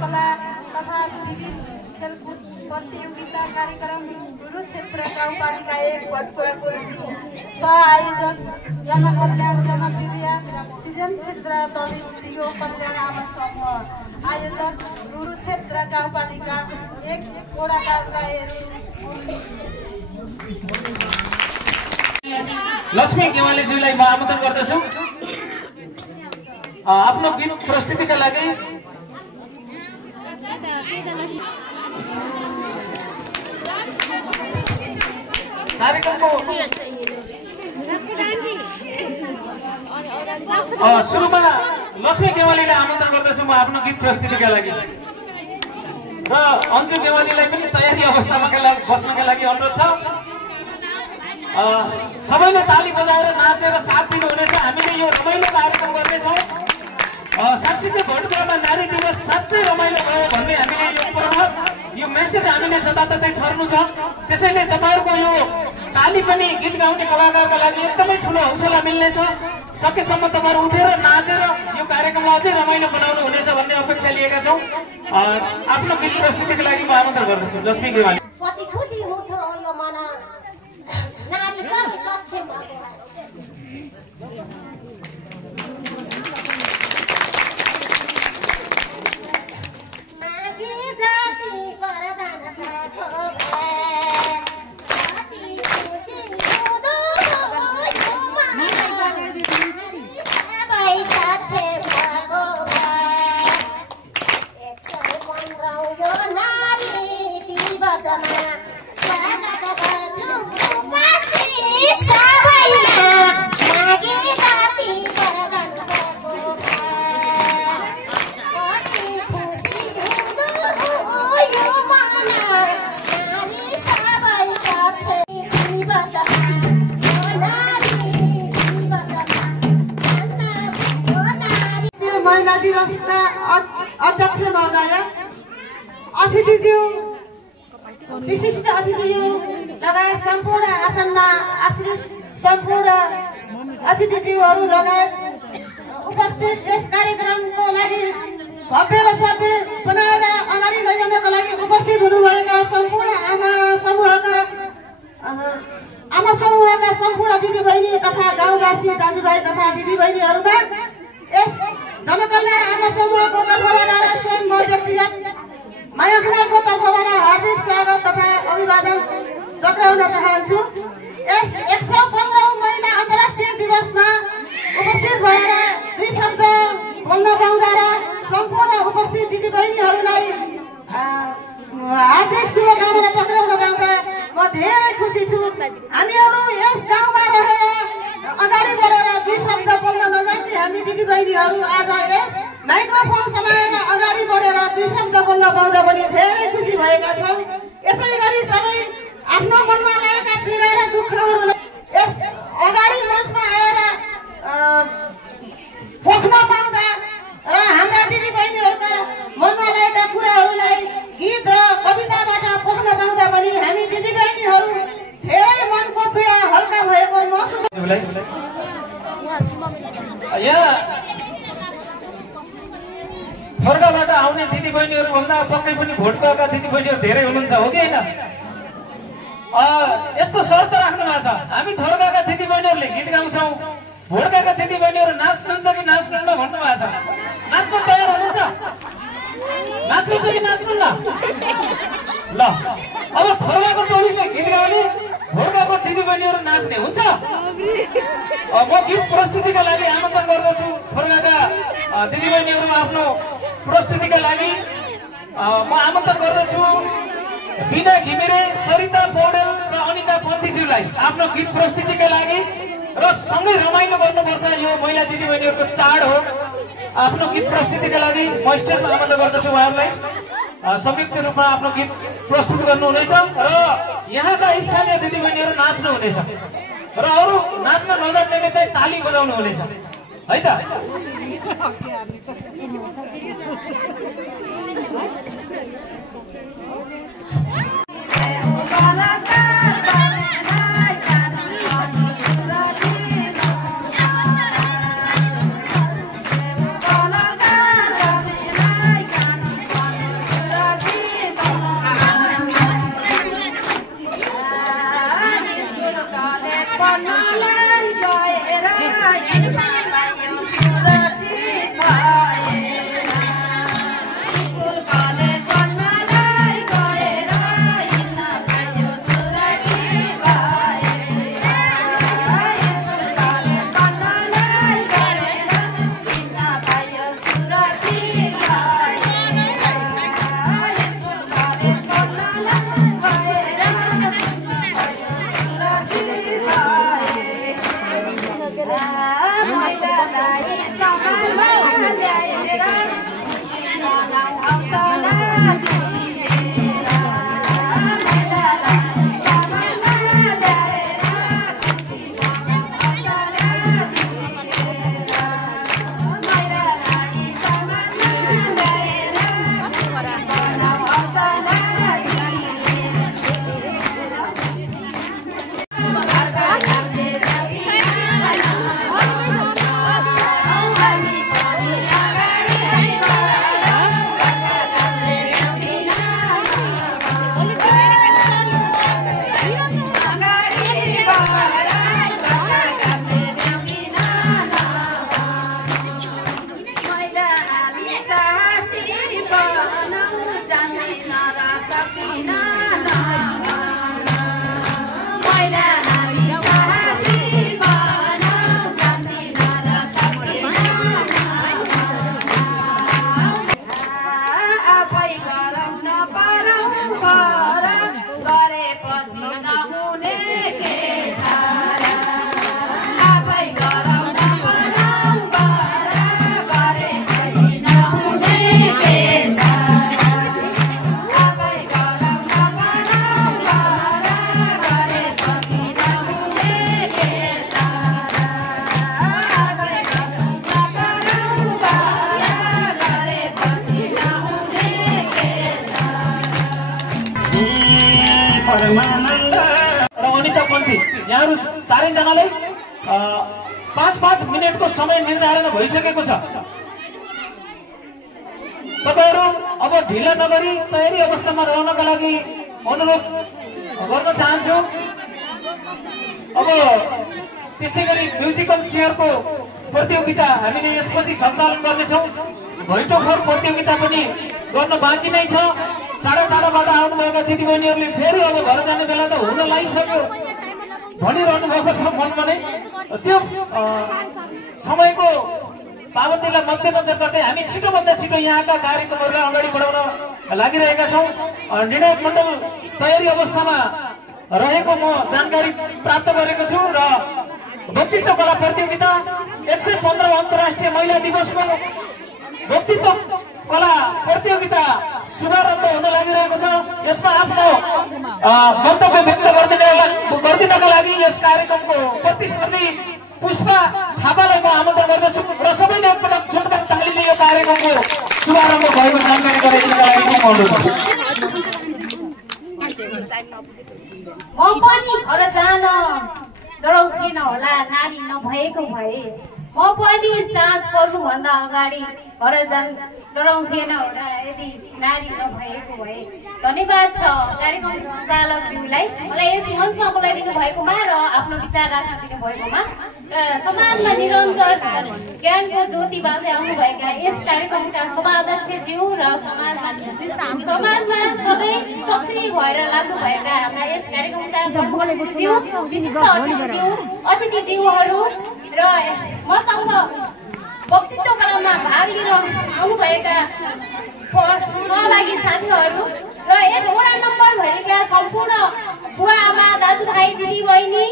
कला तथा विभिन्न खेलकूद प्रतियोगिता कार्यक्रम कुरुक्षेत्र गाउँपालिका 1 भटपुराको सह-आयोजक जनकल्याण जनप्रिय सृजन क्षेत्र तल्लो कल्याण आमा समूह आयोजक कुरुक्षेत्र गाउँपालिका 1 वडाका लक्ष्मी गेवालीज्यूलाई म आमन्त्रण गर्दछु आफ्नो गीत प्रस्तुतिका लागि। कार्यक्रमको सुरुमा लक्ष्मी गेवालीलाई आमन्त्रण गर्दछु म आफ्नो गीत प्रस्तुतिका लागि र अन्जु गेवालीलाई पनि तयारी अवस्थामा बस्नका लागि अनुरोध छ। सबैले ताली बजाएर नाचेर साथ दिनुहुनेछ। हामीले यो रमाइलो कार्यक्रम गर्नेछौँ। साँच्चीकै भटपुरामा नारी दिवस साँच्चै रमाइलो भयो भन्ने हामीले यो प्रभाव यो मेसेज हामीले जताततै छर्नु छ। त्यसैले तपाईँहरूको यो ताली पनि गीत गाउने कलाकारका लागि एकदमै ठुलो हौसला मिल्नेछ। सकेसम्म तपाईँहरू उठेर नाचेर यो कार्यक्रमलाई अझै रमाइलो बनाउनु हुनेछ भन्ने अपेक्षा लिएका छौँ। आफ्नो गीत प्रस्तुतिको लागि म आमन्त्रण गर्दछु लक्ष्मी गेवाली। कति खुसी हुन्थ्यो यो मन नारी सबै सक्षम भएको महिला दिवसका अध्यक्ष महोदय, अतिथिज्यू, विशिष्ट अतिथिज्यू लगायत सम्पूर्ण आसनमा आश्रित सम्पूर्ण अतिथिज्यूहरू लगायत उपस्थित यस कार्यक्रमको लागि भव्य र सभ्य बनाएर अगाडि लैजानको लागि उपस्थित हुनुभएका सम्पूर्ण आमा समूहका सम्पूर्ण दिदीबहिनी तथा गाउँवासी दाजुभाइ तथा दिदीबहिनीहरूमा यस जनकल्याण आमा समूहको तर्फबाट र स्वयं म व्यक्तिगत माया खनालको तर्फबाट हार्दिक स्वागत तथा अभिवादन टक्राउन चाहन्छु। यस 115औं महिला अन्तर्राष्ट्रिय दिवसमा उपस्थित भएर दुई शब्द बोल्न पाउँदा र सम्पूर्ण उपस्थित दिदीबहिनीहरूलाई हार्दिक शुभकामना टक्राउन पाउँदा म धेरै खुसी छु। हामीहरू यस गाउँमा रहेर अगाडि बढेर दुई शब्द बोल्न नजान्ने हामी दिदीबहिनीहरू आज यस माइक्रोफोन समाएर अगाडि बढेर दुई शब्द बोल्न पाउँदा पनि धेरै खुसी भएका छौँ। यसै गरी सबै आफ्नो मनमा लागेका पीडा र दुःखहरूलाई यस अगाडि मञ्चमा आएर पोख्न पाउँदा र हाम्रा दिदीबहिनीहरूका मनमा लागेका कुराहरूलाई गीत र कविताबाट पोख्न पाउँदा पनि हामी दिदीबहिनीहरू धेरै मनको पीडा हल्का भएको महसुस। स्वर्गबाट आउने दिदीबहिनीहरू भन्दा पक्कै पनि भोटका दिदीबहिनीहरू धेरै हुनुहुन्छ, हो कि होइन? यस्तो शर्त राख्नु भएको छ, हामी थोरगाका दिदीबहिनीहरूले गीत गाउँछौँ, भोटका दिदीबहिनीहरू नाच्नुहुन्छ कि नाच्नुहुन्न भन्नु भएको छ। नाच्नु तयार हुनुहुन्छ? नाच्नुहुन्छ कि नाच्नुहुन्न? ल अब थोरगाको टोलीले गीत गाउने, भोटकाको दिदीबहिनीहरू नाच्ने हुन्छ। म गीत प्रस्तुतिका लागि आमन्त्रण गर्दछु थोरगाका दिदीबहिनीहरू आफ्नो प्रस्तुतिका लागि म आमन्त्रण गर्दछु बिना घिमिरे, सरिता पौडेल र अनिता पन्थीज्यूलाई आफ्नो गीत प्रस्तुतिका लागि। र सँगै रमाइलो गर्नुपर्छ, यो महिला दिदीबहिनीहरूको चाड हो। आफ्नो गीत प्रस्तुतिका लागि म स्टेजमा आमन्त्रण गर्दछु उहाँहरूलाई। संयुक्त रूपमा आफ्नो गीत प्रस्तुत गर्नुहुनेछ र यहाँका स्थानीय दिदीबहिनीहरू नाच्नुहुनेछ र अरू नाच्न नजान्नेले चाहिँ ताली बजाउनु हुनेछ, है त? परमानन्द र अनिता पन्थी यहाँहरू चारैजनालाई 5-5 मिनेटको समय निर्धारण भइसकेको छ। तपाईहरु अब ढिला नगरी तयारी अवस्थामा रहनका लागि अनुरोध गर्न चाहन्छु। अब त्यस्तै गरी म्युजिकल चेयरको प्रतियोगिता हामीले यसपछि सञ्चालन गर्नेछौँ। भैटो फोर प्रतियोगिता पनि गर्न बाँकी नै छ। टाढा टाढाबाट आउनुभएका दिदीबहिनीहरूले फेरि अब घर जाने बेला त हुन लागिसक्यो भनिरहनु भएको छ मनमा नै। त्यो समयको पाबन्दीलाई मध्यनजर गर्दै हामी छिटोभन्दा छिटो यहाँका कार्यक्रमहरूलाई अगाडि बढाउन लागिरहेका छौँ। निर्णायक मण्डल तयारी अवस्थामा रहेको म जानकारी प्राप्त गरेको छु र व्यक्तित्व कला प्रतियोगिता 115 अन्तर्राष्ट्रिय महिला दिवसको व्यक्तित्व कला प्रतियोगिता शुभारम्भ हुन लागिरहेको छ। यसमा आफ्नो मन्तव्य व्यक्त गरिदिनका लागि यस कार्यक्रमको प्रतिस्पर्धी पुष्पा थापालाई म आमन्त्रण गर्दछु र सबैले एकपटक जोरदार तालीले यो कार्यक्रमको शुभारम्भ भएको जानकारी गराइदिनका लागि म अनुरोध गर्छु। म पनि घर जान डराउँथेन होला नारी नभएको भए। म पनि साँझ पर्नुभन्दा अगाडि घर जान डराउँथेन होला यदि नारी नभएको भए। धन्यवाद छ कार्यक्रम सञ्चालकज्यूलाई मलाई यस मञ्चमा बोलाइदिनु भएकोमा र आफ्नो विचार राख्न दिनु भएकोमा र समाजमा निरन्तर ज्ञानको ज्योति बाल्दै आउनुभएका यस कार्यक्रमका सभाध्यक्षज्यू र समाजमा सधैँ सक्रिय भएर लाग्नुभएका हाम्रा यस कार्यक्रमका प्रमुखज्यू विशिष्ट अतिथिज्यूहरू र मसँग व्यक्तित्व कलामा भाग लिन आउनुभएका सहभागी साथीहरू र यस वडा नम्बर भएका सम्पूर्ण बुवा आमा दाजुभाइ दिदीबहिनी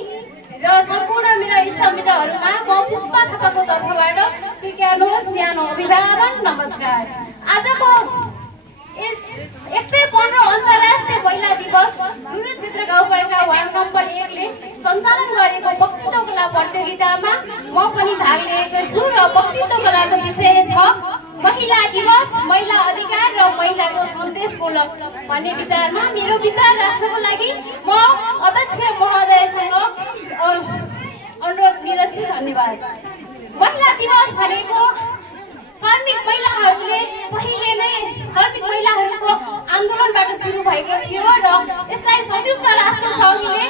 र सम्पूर्ण मेरो इष्टमित्रहरूमा म पुष्पा थापाको तर्फबाट स्वीकार्नुहोस् न्यानो अभिवादन नमस्कार। आजको यस 115 अन्तर्राष्ट्रिय महिला दिवस रुरु क्षेत्र गाउँपालिका वार्ड नम्बर 1 ले सञ्चालन गरेको व्यक्तित्व कला प्रतियोगितामा म पनि भाग लिएको छु र व्यक्तित्व कलाको विषय छ महिला दिवस, महिला अधिकार र महिलाको सन्देशमूलक भन्ने विचारमा मेरो विचार राख्नको लागि म अध्यक्ष महोदयसँग अनुरोध गर्दछु। धन्यवाद। महिला दिवस भनेको श्रमिक महिलाहरूले पहिले नै श्रमिक महिलाहरूको आन्दोलनबाट सुरु भएको थियो र यसलाई संयुक्त राष्ट्र सङ्घले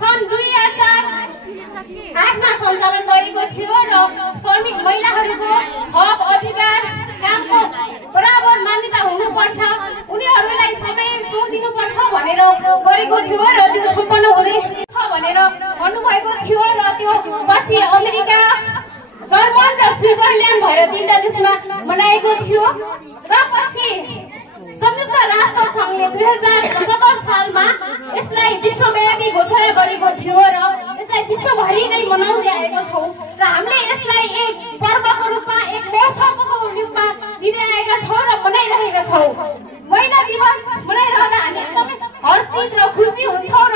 सन् 2008मा सञ्चालन गरेको थियो र श्रमिक महिलाहरूको हक अधिकार कामको बराबर मान्यता हुनुपर्छ उनीहरूलाई समय दिनुपर्छ भनेर गरेको थियो र त्यो सम्पन्न हुँदैछ भनेर भन्नुभएको थियो र त्यो पछि अमेरिका जर्मन र स्विजरल्यान्ड भएर 3टा देशमा मनाएको थियो र पछि संयुक्त राष्ट्र सङ्घले 2075 सालमा यसलाई विश्वव्यापी घोषणा गरेको थियो र यसलाई विश्वभरि नै मनाउँदै आएका छौँ र हामीले यसलाई एक पर्वको रूपमा एक महोत्सवको रूपमा दिँदै आएका छौँ र मनाइरहेका छौँ। महिला दिवस मनाइरहँदा हामी एकदमै हर्षित र खुसी हुन्छौँ र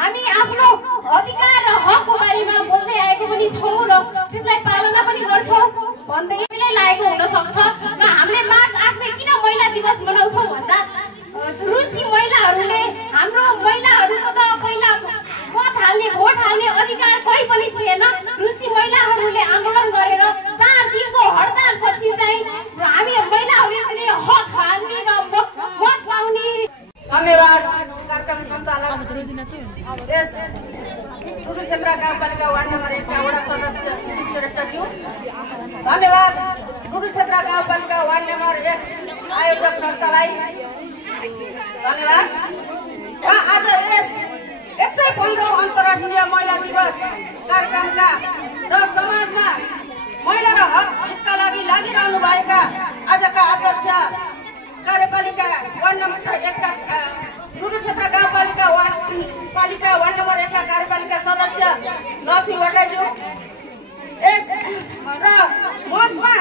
हामी आफ्नो अधिकार र हकको बारेमा बोल्दै आएको पनि छौँ र त्यसलाई पालना पनि गर्छौँ भन्दै लागेको हुन सक्छ र हामीले मार्च 8 किन महिला दिवस मनाउँछौँ भन्दा रुसी महिलाहरूले हाम्रो महिलाहरूको त पहिला मत हाल्ने भोट हाल्ने अधिकार कोही पनि थिएन। रुसी महिलाहरूले आन्दोलन गरेर 4 दिनको हडतालपछि चाहिँ हामी महिलाहरूले पनि हक हाल्ने र मत पाउने। धन्यवाद कार्यक्रम सञ्चालक यस कुरुक्षेत्र गाउँपालिका वार्ड नम्बर 1 का वडा सदस्य सुशील श्रेष्ठज्यू। धन्यवाद कुरुक्षेत्र गाउँपालिका वार्ड नम्बर 1 आयोजक संस्थालाई धन्यवाद। र आज यस 115 अन्तर्राष्ट्रिय महिला दिवस कार्यक्रमका र समाजमा महिला र हकका लागि लागिरहनु भएका आजका अध्यक्ष कार्यपालिका वार्ड नम्बर 1 का कुरुक्षेत्र गाउँपालिका वार्ड नम्बर 1 का कार्यपालिका सदस्य लक्ष्मी भट्टज्यू यस र मञ्चमा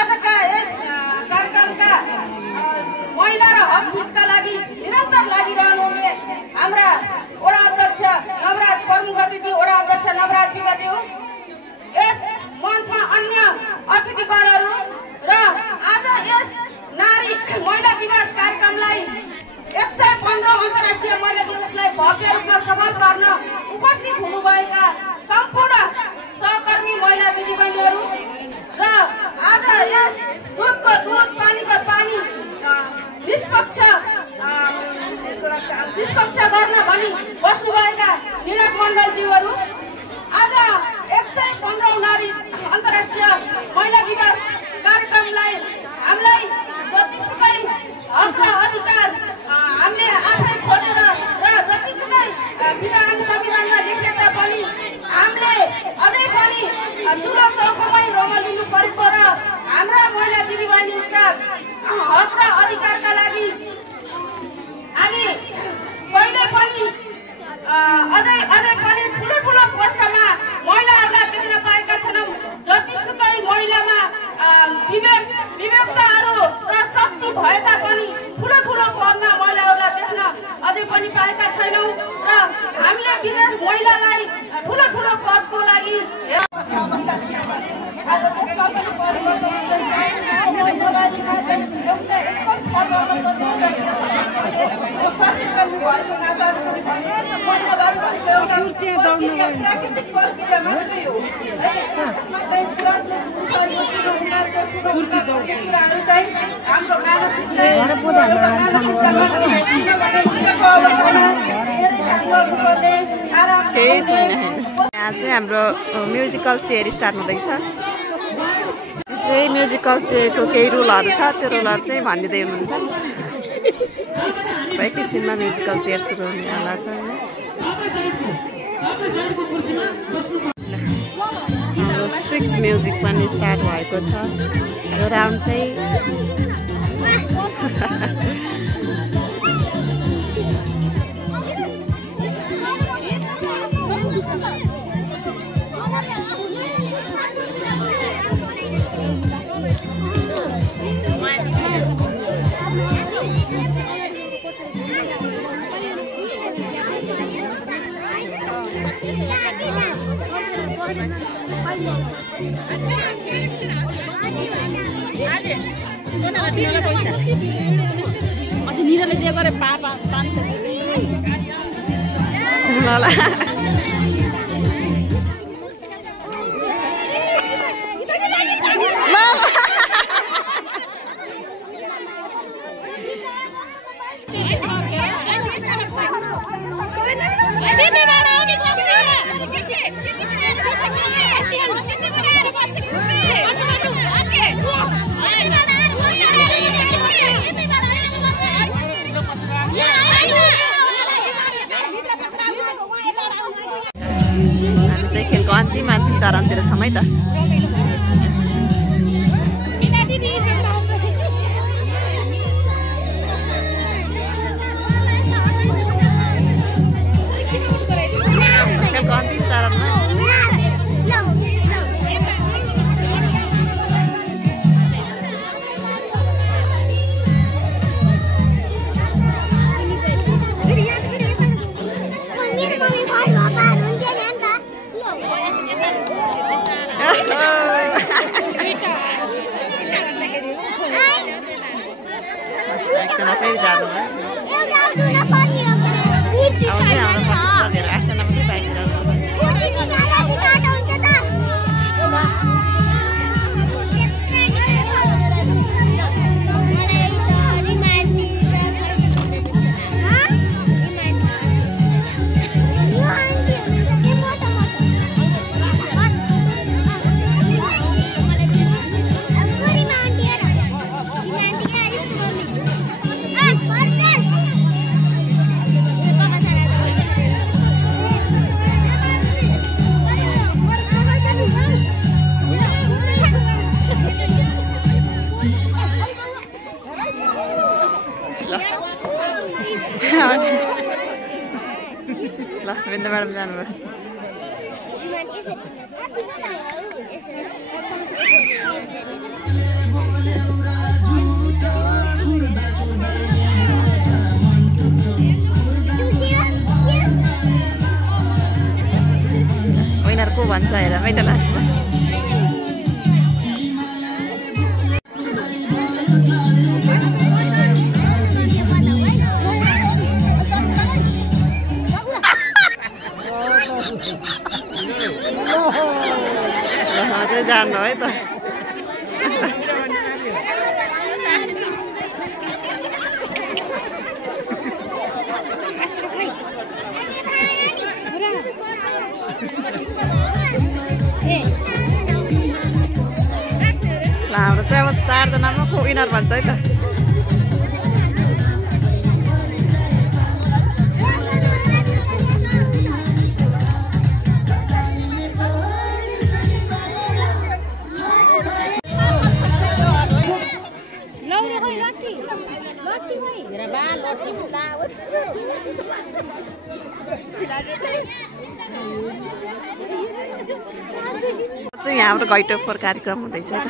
आजका यस कार्यक्रमका महिला र हकका लागि निरन्तर लागिरहनुहुने हाम्रा वडा अध्यक्ष नवराज प्रमुख अतिथि वडा अध्यक्ष नवराज विगज्यू यस मञ्चमा अन्य अतिथिगणहरू र आज यस नारी महिला दिवस कार्यक्रमलाई 115 अन्तर्राष्ट्रिय महिला दिवसलाई भव्य रूपमा सफल गर्न उपस्थित हुनुभएका सम्पूर्ण सहकर्मी महिला दिदीबहिनीहरू र आज यस दुधको दुध पानीको पानी निष्पक्ष गर्न भनी बस्नुभएका निरज मण्डलज्यूहरू आज 115औं नारी अन्तर्राष्ट्रिय महिला दिवस कार्यक्रमलाई हामीलाई जतिसुकै हक र अधिकार हामीले आफै खोजेर र जतिसुकै विधान संविधानमा लेखेका पनि हामीले अझै पनि चुलो चौकोमै रमाइनु परेको र हाम्रा महिला दिदीबहिनीका हक र अधिकारका लागि हामी कहिले पनि अझै पनि ठुलो पोस्टमा महिलाहरूलाई देख्न पाएका छैनौँ। जतिसुकै महिलामा विवेकताहरू र शक्ति भए तापनि ठुलो पदमा महिलाहरूलाई देख्न अझै पनि पाएका छैनौँ र हामीले विशेष महिलालाई ठुलो पदको लागि यहाँ चाहिँ हाम्रो म्युजिकल चेयर स्टार्ट हुँदैछ। चाहिँ म्युजिकल चेयरको केही रुलहरू छ, त्यो रुलहरू चाहिँ भनिदिँदै हुनुहुन्छ। एकैछिनमा म्युजिकल चेयर सुरु हुनेवाला छ। 6 म्युजिक पनि स्टार्ट भएको छ। यो राउन्ड चाहिँ खेलको अन्तिम चरणतिर छौँ है त। खेलको अन्तिम चरणमा एकजना फेरि जानु है। ल बिन्दु म्याडम जानुभयो। विनर को भन्छ हेर है त लास्टमा। जान्नु है त हाम्रो चाहिँ अब 4 जनामा को विनर भन्छ है त चाहिँ हाम्रो घैटो फोर कार्यक्रम हुँदैछ है त